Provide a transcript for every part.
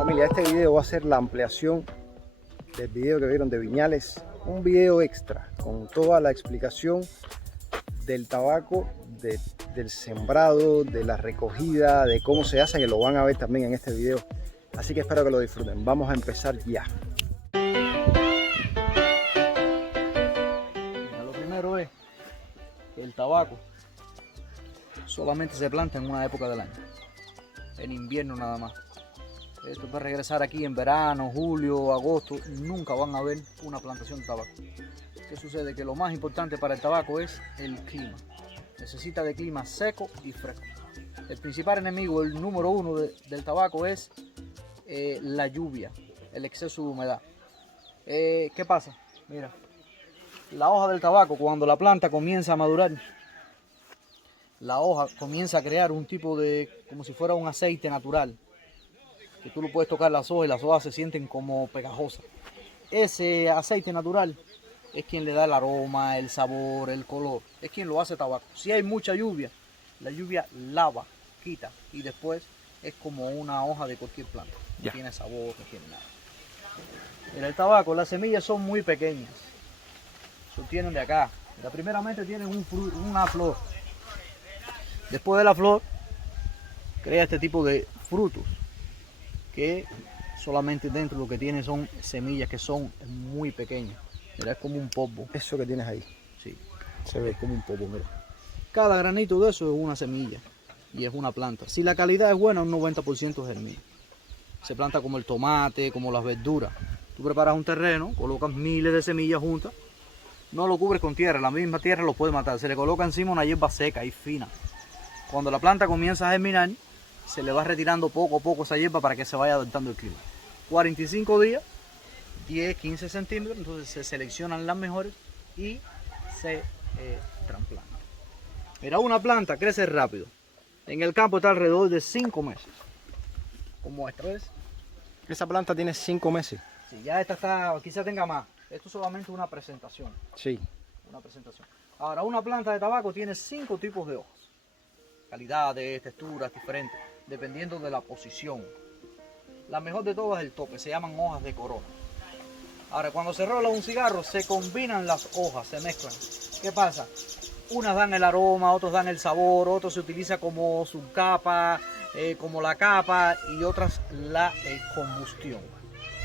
familia, este video va a ser la ampliación del video que vieron de Viñales, un video extra con toda la explicación del tabaco, del sembrado, de la recogida, de cómo se hace, que lo van a ver también en este video. Así que espero que lo disfruten. Vamos a empezar ya. Lo primero es que el tabaco solamente se planta en una época del año, en invierno nada más. Esto puede regresar aquí en verano, julio, agosto, nunca van a ver una plantación de tabaco. ¿Qué sucede? Que lo más importante para el tabaco es el clima. Necesita de clima seco y fresco. El principal enemigo, el número uno del tabaco es la lluvia, el exceso de humedad. ¿Qué pasa? Mira, la hoja del tabaco, cuando la planta comienza a madurar, la hoja comienza a crear un tipo de, como si fuera un aceite natural, que tú lo puedes tocar las hojas y las hojas se sienten como pegajosas. Ese aceite natural es quien le da el aroma, el sabor, el color, es quien lo hace tabaco. Si hay mucha lluvia, la lluvia lava, quita y después es como una hoja de cualquier planta. No tiene sabor, no tiene nada. Mira, el tabaco, las semillas son muy pequeñas, se obtienen de acá. Mira, primeramente tienen una flor. Después de la flor, crea este tipo de frutos que solamente dentro lo que tiene son semillas que son muy pequeñas. Mira, es como un polvo. Eso que tienes ahí. Sí, Se ve. es como un polvo, mira. Cada granito de eso es una semilla y es una planta. Si la calidad es buena, un 90% germina. Se planta como el tomate, como las verduras. Tú preparas un terreno, colocas miles de semillas juntas, no lo cubres con tierra, la misma tierra lo puede matar. Se le coloca encima una hierba seca y fina. Cuando la planta comienza a germinar, se le va retirando poco a poco esa hierba para que se vaya adaptando el clima. 45 días, 10, 15 centímetros, entonces se seleccionan las mejores y se trasplantan. Mira, una planta crece rápido. En el campo está alrededor de 5 meses. Como esta, ¿ves? Esa planta tiene 5 meses. Sí, ya esta está, quizá tenga más. Esto es solamente una presentación. Sí. Una presentación. Ahora, una planta de tabaco tiene 5 tipos de hojas. Calidades, texturas diferentes, dependiendo de la posición. La mejor de todas es el tope, se llaman hojas de corona. Ahora, cuando se rola un cigarro, se combinan las hojas, se mezclan. ¿Qué pasa? Unas dan el aroma, otros dan el sabor, otros se utiliza como subcapa, como la capa y otras la combustión,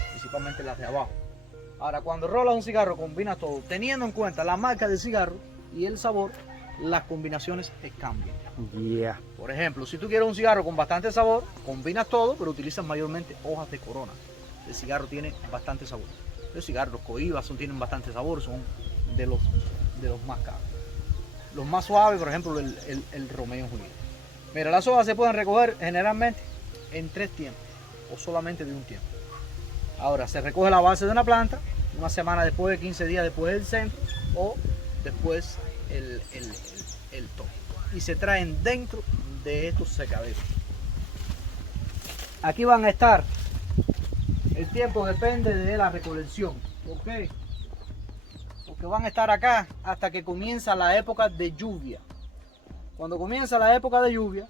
principalmente las de abajo. Ahora, cuando rolas un cigarro, combinas todo, teniendo en cuenta la marca del cigarro y el sabor, las combinaciones cambian. Por ejemplo, si tú quieres un cigarro con bastante sabor, combinas todo, pero utilizas mayormente hojas de corona. El cigarro tiene bastante sabor. Los cigarros cohibas tienen bastante sabor, son de los más caros. Los más suaves, por ejemplo, el Romeo y Julieta. Mira, las hojas se pueden recoger generalmente en 3 tiempos o solamente de un tiempo. Ahora, se recoge la base de una planta, una semana después, 15 días después del centro o después el tope. Y se traen dentro de estos secaderos. Aquí van a estar, el tiempo depende de la recolección. ¿Por qué? Porque van a estar acá hasta que comienza la época de lluvia. Cuando comienza la época de lluvia,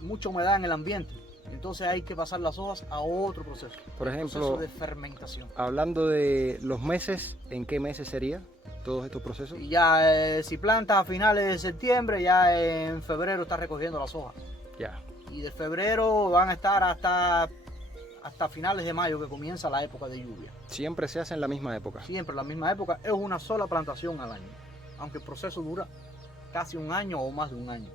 mucha humedad en el ambiente. Entonces hay que pasar las hojas a otro proceso. Por ejemplo, proceso de fermentación. Hablando de los meses, ¿en qué meses sería todos estos procesos? Y ya si plantas a finales de septiembre, ya en febrero estás recogiendo las hojas. Ya. Y de febrero van a estar hasta finales de mayo, que comienza la época de lluvia. Siempre se hace en la misma época. Siempre en la misma época, es una sola plantación al año. Aunque el proceso dura casi un año o más de un año.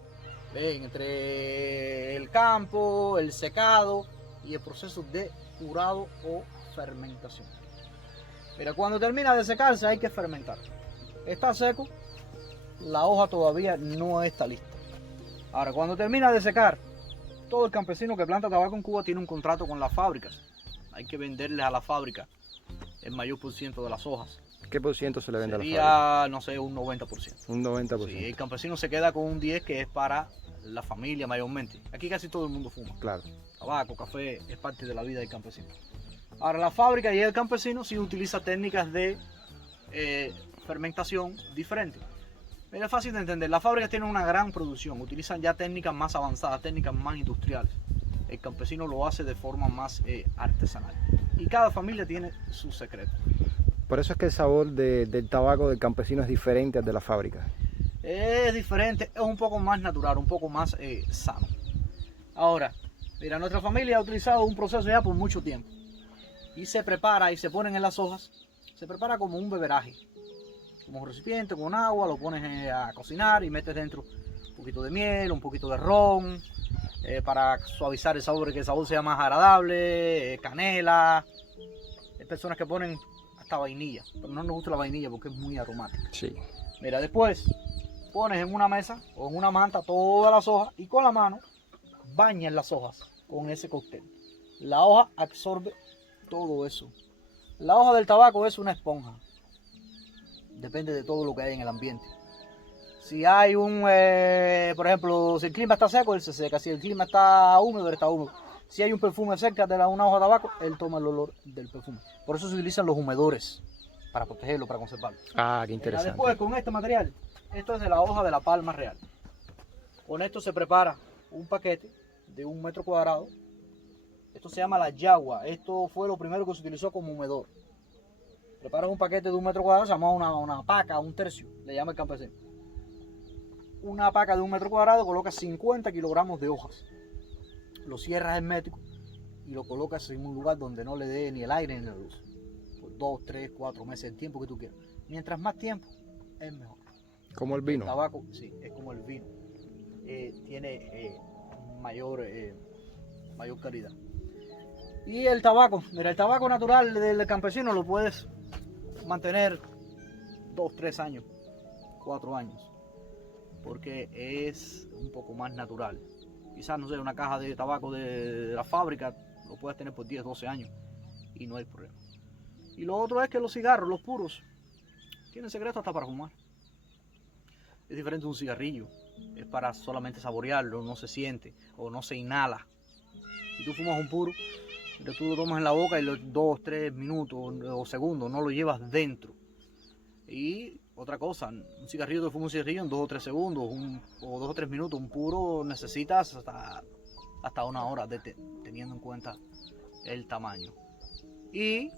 Ven, entre el campo, el secado y el proceso de curado o fermentación. Mira, cuando termina de secarse hay que fermentar. Está seco, la hoja todavía no está lista. Ahora, cuando termina de secar, todo el campesino que planta tabaco en Cuba tiene un contrato con las fábricas. Hay que venderles a la fábrica el mayor por ciento de las hojas. ¿Qué por ciento se le vende a la fábrica? Sería, no sé, un 90%. Un 90%. Sí, el campesino se queda con un 10% que es para la familia mayormente. Aquí casi todo el mundo fuma. Claro. Tabaco, café, es parte de la vida del campesino. Ahora, la fábrica y el campesino sí utiliza técnicas de fermentación diferentes. Es fácil de entender. Las fábricas tienen una gran producción, utilizan ya técnicas más avanzadas, técnicas más industriales. el campesino lo hace de forma más artesanal. Y cada familia tiene su secreto. Por eso es que el sabor del tabaco del campesino es diferente al de la fábrica. Es diferente, es un poco más natural, un poco más sano. Ahora, mira, nuestra familia ha utilizado un proceso ya por mucho tiempo. Y se prepara y se ponen en las hojas. Se prepara como un beberaje. Como un recipiente con agua, lo pones a cocinar y metes dentro un poquito de miel, un poquito de ron, para suavizar el sabor y que el sabor sea más agradable, canela. Hay personas que ponen hasta vainilla, pero no nos gusta la vainilla porque es muy aromática. Sí. Mira, después pones en una mesa o en una manta todas las hojas y con la mano bañas las hojas con ese cóctel. La hoja absorbe todo eso. La hoja del tabaco es una esponja. Depende de todo lo que hay en el ambiente. Si hay por ejemplo, si el clima está seco, él se seca. Si el clima está húmedo, él está húmedo. Si hay un perfume cerca de una hoja de tabaco, él toma el olor del perfume. Por eso se utilizan los humedores, para protegerlo, para conservarlo. Ah, qué interesante. Después, con este material, esto es de la hoja de la palma real. Con esto se prepara un paquete de 1 metro cuadrado. Esto se llama la yagua. Esto fue lo primero que se utilizó como humedor. Preparas un paquete de 1 metro cuadrado, se llama una paca, un tercio, le llama el campesino. Una paca de 1 metro cuadrado, colocas 50 kilogramos de hojas. Lo cierras hermético y lo colocas en un lugar donde no le dé ni el aire ni la luz. Por 2, 3, 4 meses, el tiempo que tú quieras. Mientras más tiempo, es mejor. Como el vino. El tabaco, sí, es como el vino. Tiene mayor calidad. Y el tabaco, mira, el tabaco natural del campesino lo puedes mantener 2, 3 años, 4 años, porque es un poco más natural. Quizás, no sé, una caja de tabaco de la fábrica lo puedes tener por 10, 12 años y no hay problema. Y lo otro es que los cigarros, los puros, tienen secreto hasta para fumar. Es diferente de un cigarrillo, es para solamente saborearlo, no se siente o no se inhala. Si tú fumas un puro, tú lo tomas en la boca y los 2, 3 minutos o segundos no lo llevas dentro. Y otra cosa, un cigarrillo, te fumas un cigarrillo en 2 o 3 segundos o 2 o 3 minutos. Un puro necesitas hasta 1 hora, teniendo en cuenta el tamaño. Y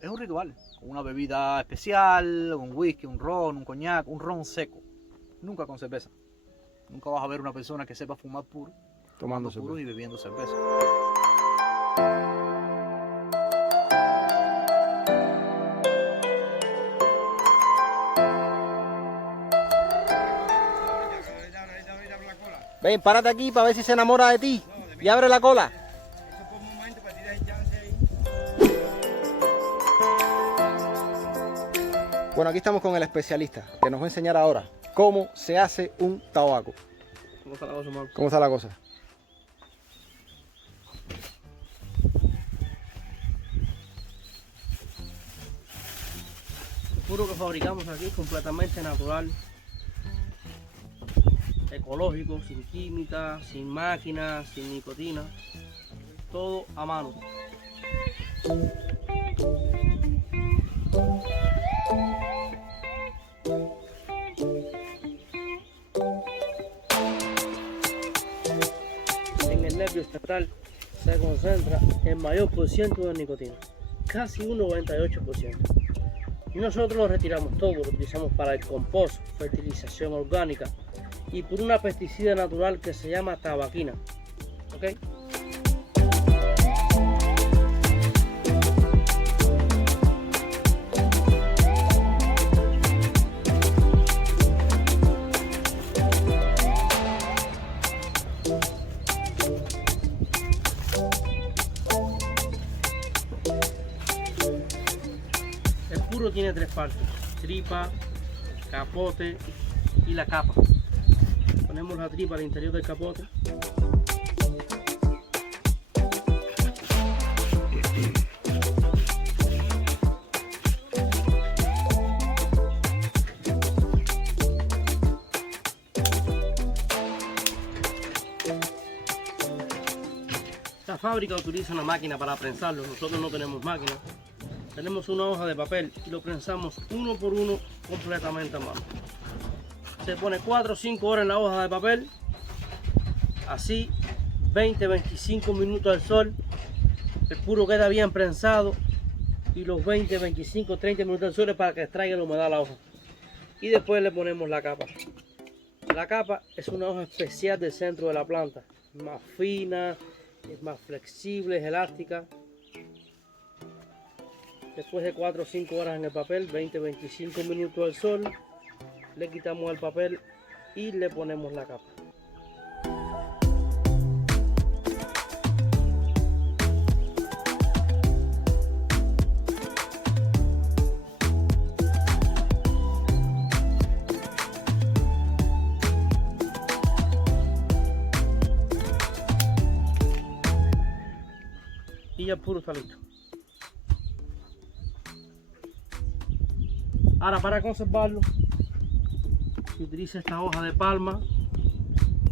es un ritual, una bebida especial, un whisky, un ron, un coñac, un ron seco. Nunca con cerveza. Nunca vas a ver una persona que sepa fumar puro, Tomando puro y bebiendo cerveza. Ven, párate aquí para ver si se enamora de ti. Y abre la cola. Bueno, aquí estamos con el especialista que nos va a enseñar ahora cómo se hace un tabaco. ¿Cómo está la cosa, Marco? ¿Cómo está la cosa? El puro que fabricamos aquí es completamente natural, ecológico, sin química, sin máquinas, sin nicotina, todo a mano. En el nervio estatal se concentra el mayor porciento de nicotina, casi un 98%. Y nosotros lo retiramos todo, lo utilizamos para el compost, fertilización orgánica y por una pesticida natural que se llama tabaquina. ¿Ok? El puro tiene 3 partes: tripa, capote y la capa. Ponemos la tripa al interior del capote. La fábrica utiliza una máquina para prensarlo, nosotros no tenemos máquina. Tenemos una hoja de papel y lo prensamos uno por uno completamente a mano. Se pone 4 o 5 horas en la hoja de papel, así 20-25 minutos al sol, el puro queda bien prensado, y los 20-25-30 minutos al sol es para que extraiga la humedad a la hoja. Y después le ponemos la capa. La capa es una hoja especial del centro de la planta, es más fina, es más flexible, es elástica. Después de 4 o 5 horas en el papel, 20-25 minutos al sol, le quitamos el papel y le ponemos la capa. Y ya el puro está listo. Ahora, para conservarlo, se utiliza esta hoja de palma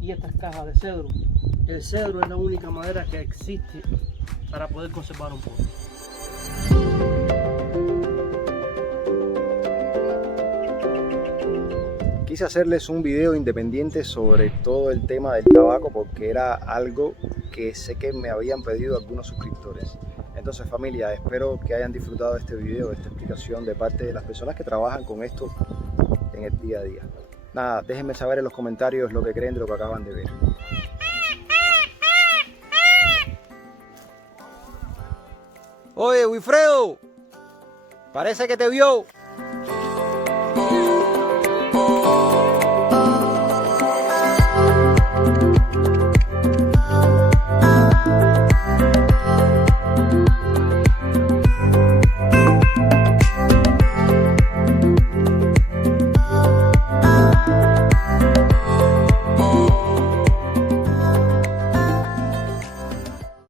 y estas cajas de cedro. El cedro es la única madera que existe para poder conservar un puro. Quise hacerles un video independiente sobre todo el tema del tabaco porque era algo que sé que me habían pedido algunos suscriptores. Entonces, familia, espero que hayan disfrutado de este video, de esta explicación de parte de las personas que trabajan con esto en el día a día. Nada, déjenme saber en los comentarios lo que creen de lo que acaban de ver. Oye, Wilfredo, parece que te vio.